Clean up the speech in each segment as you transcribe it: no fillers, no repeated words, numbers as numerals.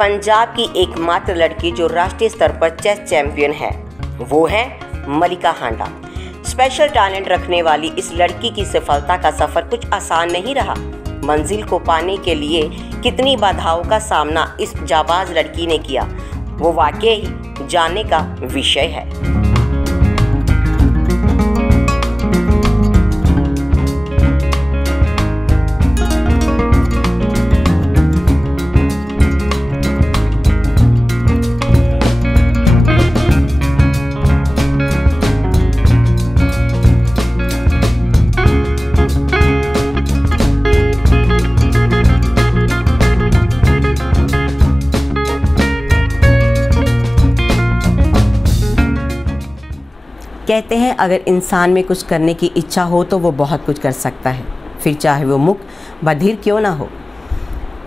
पंजाब की एकमात्र लड़की जो राष्ट्रीय स्तर पर चेस चैंपियन है, वो है मलिका हांडा। स्पेशल टैलेंट रखने वाली इस लड़की की सफलता का सफर कुछ आसान नहीं रहा। मंजिल को पाने के लिए कितनी बाधाओं का सामना इस जाबाज लड़की ने किया, वो वाकई जानने का विषय है। कहते हैं अगर इंसान में कुछ करने की इच्छा हो तो वो बहुत कुछ कर सकता है, फिर चाहे वो मुख बधिर क्यों ना हो।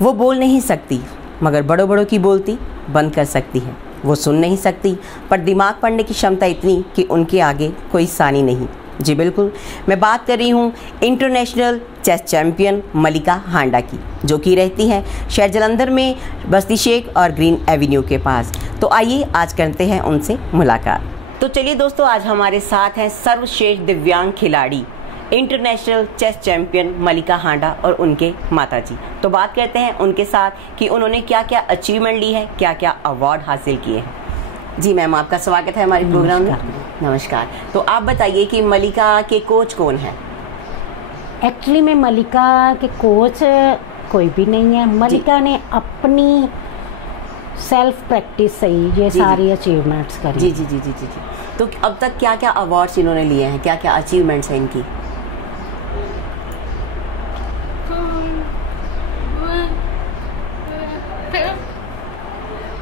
वो बोल नहीं सकती मगर बड़ों बड़ों की बोलती बंद कर सकती है। वो सुन नहीं सकती पर दिमाग पढ़ने की क्षमता इतनी कि उनके आगे कोई सानी नहीं। जी बिल्कुल, मैं बात कर रही हूँ इंटरनेशनल चेस चैम्पियन मलिका हांडा की, जो कि रहती हैं शहर जालंधर में बस्ती शेख और ग्रीन एवेन्यू के पास। तो आइए आज करते हैं उनसे मुलाकात। तो चलिए दोस्तों, आज हमारे साथ हैं सर्वश्रेष्ठ दिव्यांग खिलाड़ी इंटरनेशनल चेस चैंपियन मलिका हांडा और उनके माताजी। तो बात करते हैं उनके साथ कि उन्होंने क्या क्या अचीवमेंट ली है, क्या क्या अवार्ड हासिल किए हैं। जी मैम, आपका स्वागत है हमारे प्रोग्राम में। नमस्कार। तो आप बताइए कि मलिका के कोच कौन है? एक्चुअली में मलिका के कोच कोई भी नहीं है। मलिका ने अपनी सेल्फ प्रैक्टिस से ही ये सारी अचीवमेंट्स करी। जी जी जी जी जी जी। तो अब तक क्या क्या अवार्ड्स इन्होंने लिए हैं, क्या क्या अचीवमेंट्स हैं इनकी?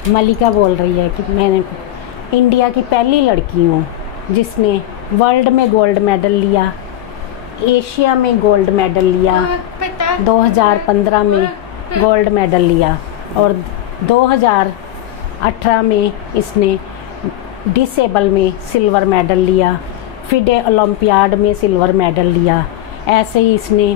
मलिका बोल रही है कि मैं इंडिया की पहली लड़की हूँ जिसने वर्ल्ड में गोल्ड मेडल लिया, एशिया में गोल्ड मेडल लिया, 2015 में गोल्ड मेडल लिया और 2018 में इसने डिसेबल में सिल्वर मेडल लिया, फिडे ओलंपियाड में सिल्वर मेडल लिया। ऐसे ही इसने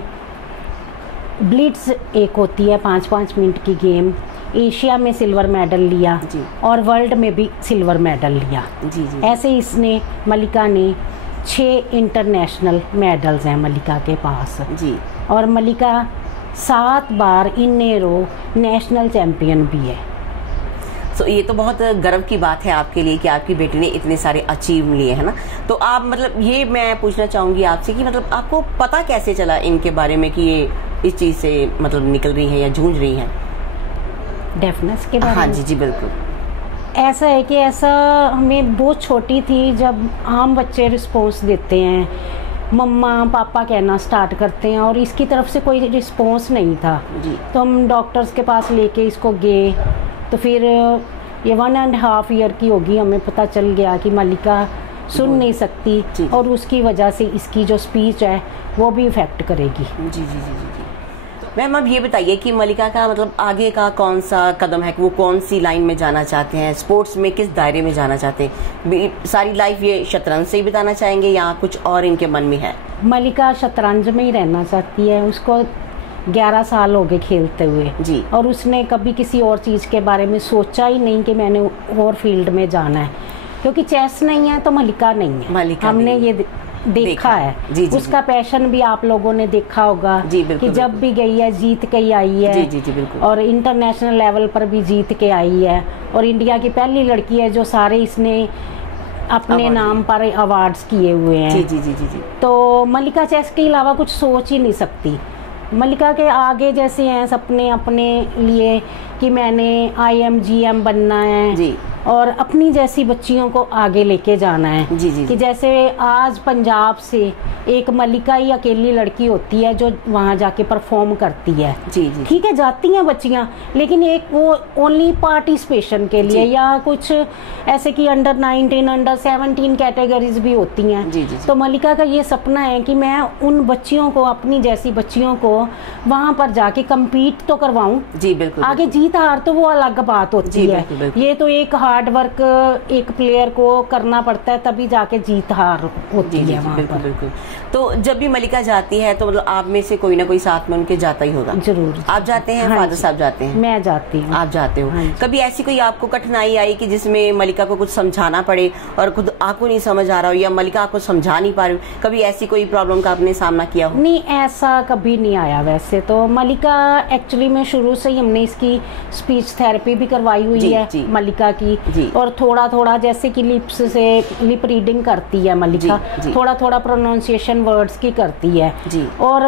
ब्लिट्ज एक होती है 5-5 मिनट की गेम, एशिया में सिल्वर मेडल लिया और वर्ल्ड में भी सिल्वर मेडल लिया। जी। ऐसे ही इसने मलिका ने 6 इंटरनेशनल मेडल्स हैं मलिका के पास। जी। और मलिका 7 बार इन ए रो नेशनल चैंपियन भी है। तो ये तो बहुत गर्व की बात है आपके लिए कि आपकी बेटी ने इतने सारे अचीव लिए, है ना। तो आप मतलब ये मैं पूछना चाहूँगी आपसे कि मतलब आपको पता कैसे चला इनके बारे में कि ये इस चीज़ से मतलब निकल रही हैं या जूझ रही हैं? डेफनेस के बारे में? हाँ जी जी बिल्कुल। ऐसा है कि ऐसा हमें बहुत छोटी थी जब आम बच्चे रिस्पॉन्स देते हैं, मम्मा पापा कहना स्टार्ट करते हैं और इसकी तरफ से कोई रिस्पॉन्स नहीं था जी। तो हम डॉक्टर्स के पास लेके इसको गए, तो फिर ये 1.5 ईयर की होगी, हमें पता चल गया कि मलिका सुन नहीं सकती जी। और उसकी वजह से इसकी जो स्पीच है वो भी इफेक्ट करेगी। जी जी जी जी। मैम अब ये बताइए कि मलिका का मतलब आगे का कौन सा कदम है, वो कौन सी लाइन में जाना चाहते हैं, स्पोर्ट्स में किस दायरे में जाना चाहते हैं? सारी लाइफ ये शतरंज से ही बिताना चाहेंगे या कुछ और इनके मन में है? मलिका शतरंज में ही रहना चाहती है। उसको 11 साल हो गए खेलते हुए जी। और उसने कभी किसी और चीज़ के बारे में सोचा ही नहीं कि मैंने और फील्ड में जाना है, क्योंकि चेस नहीं है तो मलिका नहीं है। मलिका हमने नहीं। ये देखा है जी, जी, उसका पैशन भी आप लोगों ने देखा होगा कि जब भी गई है जीत के ही आई है जी, जी, जी, और इंटरनेशनल लेवल पर भी जीत के आई है और इंडिया की पहली लड़की है जो सारे इसने अपने नाम पर अवार्ड्स किए हुए हैं। जी, जी, जी, जी, जी। तो मलिका चेस के अलावा कुछ सोच ही नहीं सकती। मलिका के आगे जैसे हैं सपने अपने लिए कि मैंने IMGM बनना है जी। और अपनी जैसी बच्चियों को आगे लेके जाना है जी, जी, कि जैसे आज पंजाब से एक मलिका ही अकेली लड़की होती है जो वहाँ जाके परफॉर्म करती है जी, जी, ठीक है, जाती हैं बच्चियाँ, लेकिन एक वो ओनली पार्टिसिपेशन के लिए या कुछ ऐसे कि अंडर 19 अंडर 17 कैटेगरीज भी होती हैं जी, जी, जी। तो मलिका का ये सपना है कि मैं उन बच्चियों को, अपनी जैसी बच्चियों को वहाँ पर जाके कम्पीट तो करवाऊँ जी। बिल्कुल। आगे जीत हार तो वो अलग बात होती है, ये तो एक हार्ड वर्क एक प्लेयर को करना पड़ता है तभी जाके जीत हार होती है वहाँ पर। बिल्कुल। तो जब भी मलिका जाती है तो मतलब आप में से कोई ना कोई साथ में उनके जाता ही होगा? जरूर। आप जाते हैं? हाँ फादर साहब जाते हैं? मैं जाती हूँ। आप जाते हो? हाँ, कभी ऐसी कोई आपको कठिनाई आई कि जिसमें मलिका को कुछ समझाना पड़े और खुद आपको नहीं समझ आ रहा हो, या मलिका आपको समझा नहीं पा रही हो? कभी ऐसी कोई प्रॉब्लम का आपने सामना किया हो? नहीं, ऐसा कभी नहीं आया। वैसे तो मलिका एक्चुअली में शुरू से ही हमने इसकी स्पीच थेरेपी भी करवाई हुई है मलिका की, और थोड़ा थोड़ा जैसे कि लिप्स से लिप रीडिंग करती है मलिका, थोड़ा थोड़ा प्रोनाउंसिएशन वर्ड्स की करती है। और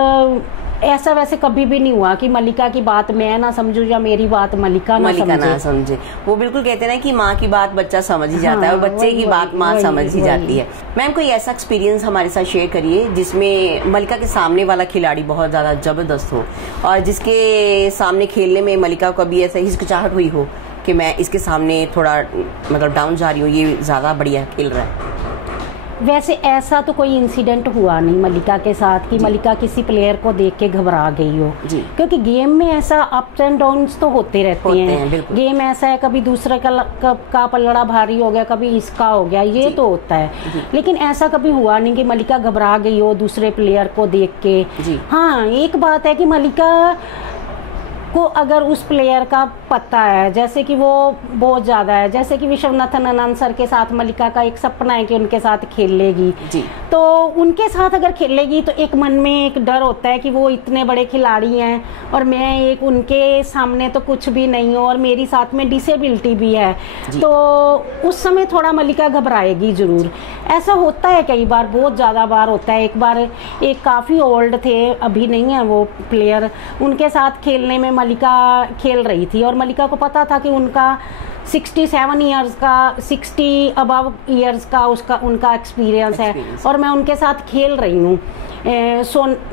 ऐसा वैसे कभी भी नहीं हुआ कि मलिका की बात मैं ना समझूं या मेरी बात मलिका ना समझे। वो बिल्कुल कहते हैं ना कि माँ की बात बच्चा समझ ही जाता है और बच्चे की बात माँ समझ ही जाती है। मैम, कोई ऐसा एक्सपीरियंस हमारे साथ शेयर करिए जिसमें मलिका के सामने वाला खिलाड़ी बहुत ज्यादा जबरदस्त हो और जिसके सामने खेलने में मलिका को कभी ऐसा हिचकिचाहट हुई हो कि मैं इसके सामने थोड़ा मतलब डाउन जा रही हूँ, ये ज्यादा बढ़िया खेल रहा है। वैसे ऐसा तो कोई इंसिडेंट हुआ नहीं मलिका के साथ कि मलिका किसी प्लेयर को देख के घबरा गई हो, क्योंकि गेम में ऐसा अप्स एंड डाउन्स तो होते रहते हैं। गेम ऐसा है, कभी दूसरे का पल्लड़ा भारी हो गया, कभी इसका हो गया, ये तो होता है। लेकिन ऐसा कभी हुआ नहीं कि मलिका घबरा गई हो दूसरे प्लेयर को देख के। हाँ, एक बात है कि मलिका को अगर उस प्लेयर का पता है, जैसे कि वो बहुत ज्यादा है, जैसे कि विश्वनाथन आनंद सर के साथ मलिका का एक सपना है कि उनके साथ खेलेगी, तो उनके साथ अगर खेलेगी तो एक मन में एक डर होता है कि वो इतने बड़े खिलाड़ी हैं और मैं एक उनके सामने तो कुछ भी नहीं हूँ और मेरी साथ में डिसेबिलिटी भी है, तो उस समय थोड़ा मलिका घबराएगी जरूर। ऐसा होता है कई बार, बहुत ज्यादा बार होता है। एक बार एक काफी ओल्ड थे, अभी नहीं है वो प्लेयर, उनके साथ खेलने में मलिका खेल रही थी और मलिका को पता था कि उनका 67 ईयर्स का 60 अबव ईयर्स का उनका एक्सपीरियंस है और मैं उनके साथ खेल रही हूँ।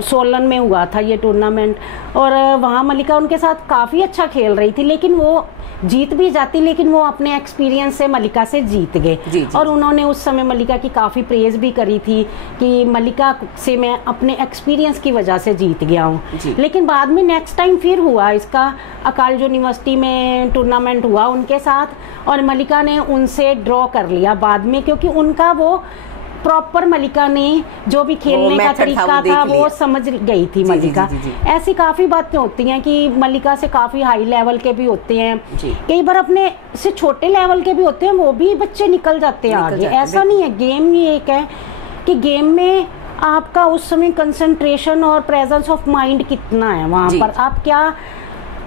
सोलन में हुआ था ये टूर्नामेंट और वहाँ मलिका उनके साथ काफ़ी अच्छा खेल रही थी, लेकिन वो जीत भी जाती, लेकिन वो अपने एक्सपीरियंस से मलिका से जीत गए। और उन्होंने उस समय मलिका की काफ़ी प्रेज भी करी थी कि मलिका से मैं अपने एक्सपीरियंस की वजह से जीत गया हूँ। लेकिन बाद में नेक्स्ट टाइम फिर हुआ इसका, अकाल यूनिवर्सिटी में टूर्नामेंट हुआ उनके साथ और मलिका ने उनसे ड्रॉ कर लिया बाद में, क्योंकि उनका वो प्रॉपर मलिका ने जो भी खेलने का तरीका था वो समझ गई थी मलिका। ऐसी काफी बातें होती हैं कि मलिका से काफी हाई लेवल के भी होते हैं, कई बार अपने से छोटे लेवल के भी होते हैं, वो भी बच्चे निकल जाते हैं आगे। ऐसा नहीं है, गेम ही एक है कि गेम में आपका उस समय कंसंट्रेशन और प्रेजेंस ऑफ माइंड कितना है वहाँ पर, आप क्या।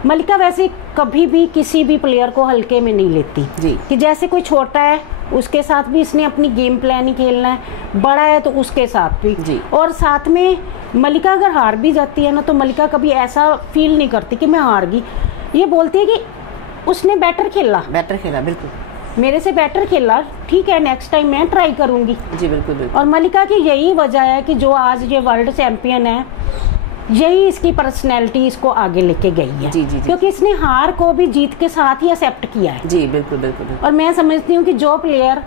मलिका वैसे कभी भी किसी भी प्लेयर को हल्के में नहीं लेती कि जैसे कोई छोटा है उसके साथ भी इसने अपनी गेम प्लान ही खेलना है, बड़ा है तो उसके साथ भी। और साथ में मलिका अगर हार भी जाती है ना तो मलिका कभी ऐसा फील नहीं करती कि मैं हार गई, ये बोलती है कि उसने बेटर खेला बिल्कुल, मेरे से बेटर खेला, ठीक है नेक्स्ट टाइम मैं ट्राई करूंगी। बिल्कुल। और मलिका की यही वजह है कि जो आज ये वर्ल्ड चैंपियन है, यही इसकी पर्सनैलिटी इसको आगे लेके गई है। क्योंकि इसने हार को भी जीत के साथ ही एक्सेप्ट किया है। बिल्कुल। और मैं समझती हूँ कि जो प्लेयर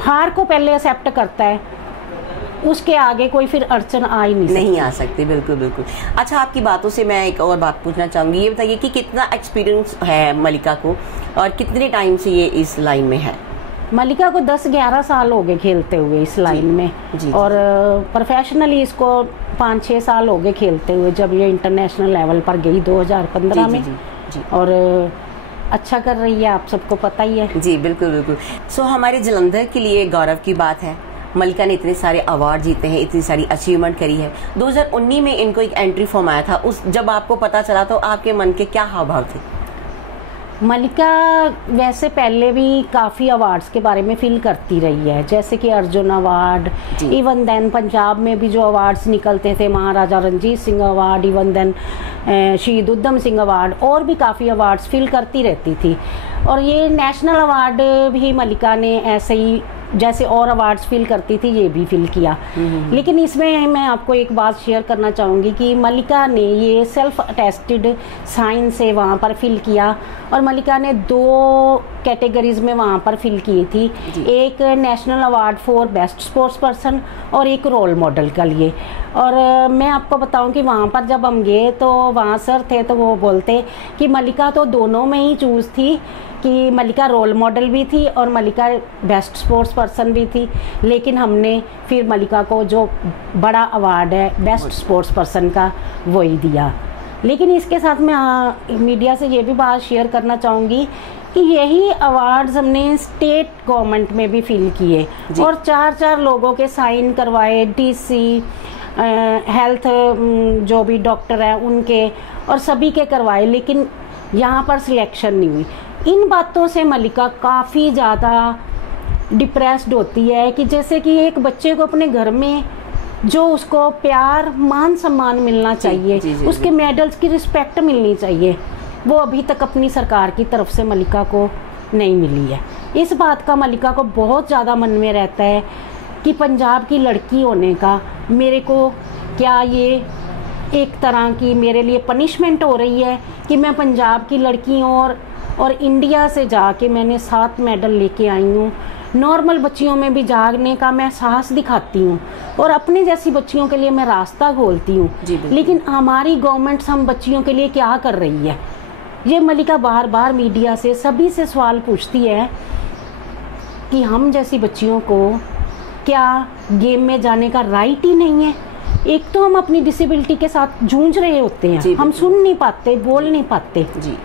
हार को पहले एक्सेप्ट करता है उसके आगे कोई फिर अड़चन नहीं आ सकती। बिल्कुल। अच्छा, आपकी बातों से मैं एक और बात पूछना चाहूंगी, ये बताइए कि कितना एक्सपीरियंस है मलिका को और कितने टाइम से ये इस लाइन में है? मलिका को 10-11 साल हो गए खेलते हुए इस लाइन में, और प्रोफेशनली इसको 5-6 साल हो गए खेलते हुए, जब ये इंटरनेशनल लेवल पर गई 2015 में। और अच्छा कर रही है, आप सबको पता ही है। बिल्कुल। सो हमारे जलंधर के लिए गौरव की बात है, मलिका ने इतने सारे अवार्ड जीते हैं, इतनी सारी अचीवमेंट करी है। 2019 में इनको एक एंट्री फॉर्म आया था, उस जब आपको पता चला तो आपके मन के क्या हाव भाव थे? मलिका वैसे पहले भी काफ़ी अवार्ड्स के बारे में फील करती रही है, जैसे कि Arjun award, even then Punjab में भी जो अवार्ड्स निकलते थे, Maharaja Ranjit Singh award, even then Shaheed Udham Singh award, और भी काफ़ी अवार्ड्स फील करती रहती थी। और ये नेशनल अवार्ड भी मलिका ने ऐसे ही जैसे और अवार्ड्स फील करती थी ये भी फील किया। लेकिन इसमें मैं आपको एक बात शेयर करना चाहूँगी कि मलिका ने ये सेल्फ अटेस्टेड साइन से वहाँ पर फील किया, और मलिका ने 2 कैटेगरीज में वहाँ पर फिल की थी, एक national award for best sports person और एक रोल मॉडल के लिए। और मैं आपको बताऊं कि वहाँ पर जब हम गए तो वहाँ सर थे तो वो बोलते कि मलिका तो दोनों में ही चूज़ थी, कि मलिका रोल मॉडल भी थी और मलिका बेस्ट स्पोर्ट्स पर्सन भी थी, लेकिन हमने फिर मलिका को जो बड़ा अवार्ड है बेस्ट स्पोर्ट्स पर्सन का वही दिया। लेकिन इसके साथ मैं मीडिया से ये भी बात शेयर करना चाहूँगी कि यही अवार्ड्स हमने स्टेट गवर्नमेंट में भी फिल किए और 4-4 लोगों के साइन करवाए, डीसी, हेल्थ जो भी डॉक्टर हैं उनके, और सभी के करवाए, लेकिन यहाँ पर सिलेक्शन नहीं हुई। इन बातों से मलिका काफ़ी ज़्यादा डिप्रेस्ड होती है कि जैसे कि एक बच्चे को अपने घर में जो उसको प्यार मान सम्मान मिलना चाहिए, उसके मेडल्स की रिस्पेक्ट मिलनी चाहिए, वो अभी तक अपनी सरकार की तरफ से मलिका को नहीं मिली है। इस बात का मलिका को बहुत ज़्यादा मन में रहता है कि पंजाब की लड़की होने का मेरे को क्या ये एक तरह की मेरे लिए पनिशमेंट हो रही है कि मैं पंजाब की लड़की हूँ और इंडिया से जाके मैंने 7 मेडल लेके आई हूँ। नॉर्मल बच्चियों में भी जागने का मैं साहस दिखाती हूँ और अपने जैसी बच्चियों के लिए मैं रास्ता खोलती हूँ, लेकिन हमारी गवर्नमेंट हम बच्चियों के लिए क्या कर रही है? ये मलिका बार बार मीडिया से सभी से सवाल पूछती है कि हम जैसी बच्चियों को क्या गेम में जाने का राइट ही नहीं है? एक तो हम अपनी डिसेबिलिटी के साथ जूझ रहे होते हैं, हम सुन नहीं पाते, बोल नहीं पाते जी।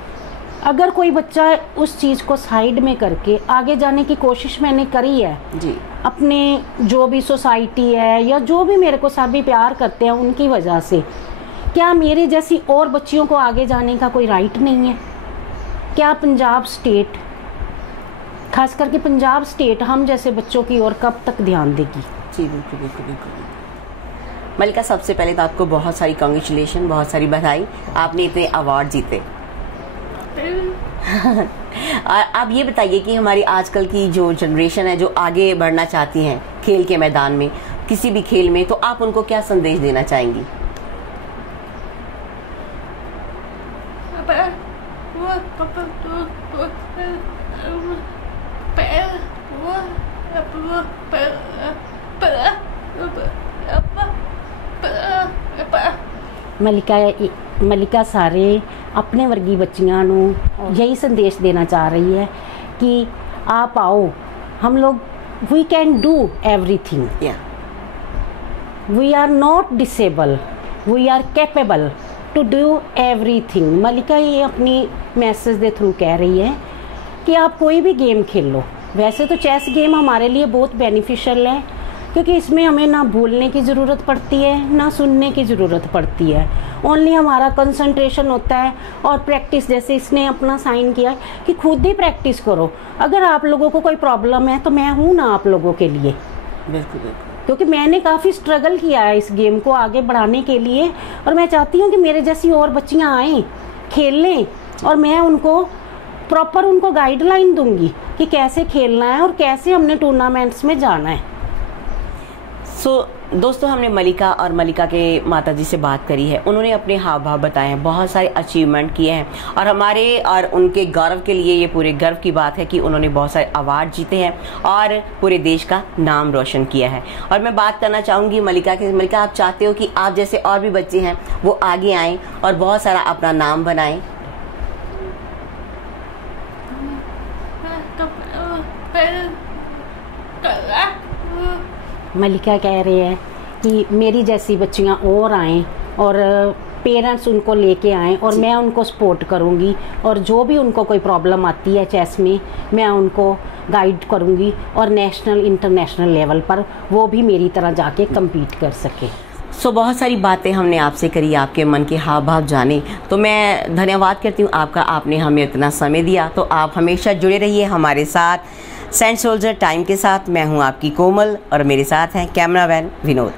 अगर कोई बच्चा उस चीज़ को साइड में करके आगे जाने की कोशिश मैंने करी है जी, अपने जो भी सोसाइटी है या जो भी मेरे को सभी प्यार करते हैं उनकी वजह से, क्या मेरे जैसी और बच्चियों को आगे जाने का कोई राइट नहीं है? क्या पंजाब स्टेट, खास करके पंजाब स्टेट, हम जैसे बच्चों की ओर कब तक ध्यान देगी? जी बिल्कुल बिल्कुल बिल्कुल। मलिका, सबसे पहले तो आपको बहुत सारी कांग्रेचुलेशन, बहुत सारी बधाई, आपने इतने अवार्ड जीते। आप ये बताइए कि हमारी आजकल की जो जनरेशन है जो आगे बढ़ना चाहती हैं खेल के मैदान में, किसी भी खेल में, तो आप उनको क्या संदेश देना चाहेंगी? मलिका सारे अपने वर्गी बच्चियां नूं यही संदेश देना चाह रही है कि आप आओ, हम लोग we can do everything, we are not disable, we are capable to do everything. Malika ये अपनी मैसेज के थ्रू कह रही है कि आप कोई भी गेम खेल लो। वैसे तो चेस गेम हमारे लिए बहुत बेनिफिशियल है क्योंकि इसमें हमें ना बोलने की ज़रूरत पड़ती है ना सुनने की ज़रूरत पड़ती है, ओनली हमारा कंसंट्रेशन होता है और प्रैक्टिस, जैसे इसने अपना साइन किया कि खुद ही प्रैक्टिस करो। अगर आप लोगों को कोई प्रॉब्लम है तो मैं हूँ ना आप लोगों के लिए। बिल्कुल, क्योंकि मैंने काफ़ी स्ट्रगल किया है इस गेम को आगे बढ़ाने के लिए और मैं चाहती हूँ कि मेरे जैसी और बच्चियाँ आएँ, खेलें और मैं उनको प्रॉपर उनको गाइडलाइन दूंगी कि कैसे खेलना है और कैसे हमने टूर्नामेंट्स में जाना है। दोस्तों, हमने मलिका और मलिका के माताजी से बात करी है। उन्होंने अपने हाव भाव बताए हैं, बहुत सारे अचीवमेंट किए हैं और हमारे और उनके गौरव के लिए ये पूरे गर्व की बात है कि उन्होंने बहुत सारे अवार्ड जीते हैं और पूरे देश का नाम रोशन किया है। और मैं बात करना चाहूँगी मलिका के। मलिका, आप चाहते हो कि आप जैसे और भी बच्चे हैं वो आगे आएँ और बहुत सारा अपना नाम बनाएं? मलिका कह रही है कि मेरी जैसी बच्चियां और आएँ और पेरेंट्स उनको लेके आएँ और मैं उनको सपोर्ट करूंगी और जो भी उनको कोई प्रॉब्लम आती है चेस में मैं उनको गाइड करूंगी और नेशनल इंटरनेशनल लेवल पर वो भी मेरी तरह जाके compete कर सके। बहुत सारी बातें हमने आपसे करी, आपके मन के हाव भाव जाने, तो मैं धन्यवाद करती हूँ आपका, आपने हमें इतना समय दिया। तो आप हमेशा जुड़े रहिए हमारे साथ सेंट सोल्जर टाइम के साथ। मैं हूँ आपकी कोमल और मेरे साथ हैं कैमरामैन विनोद।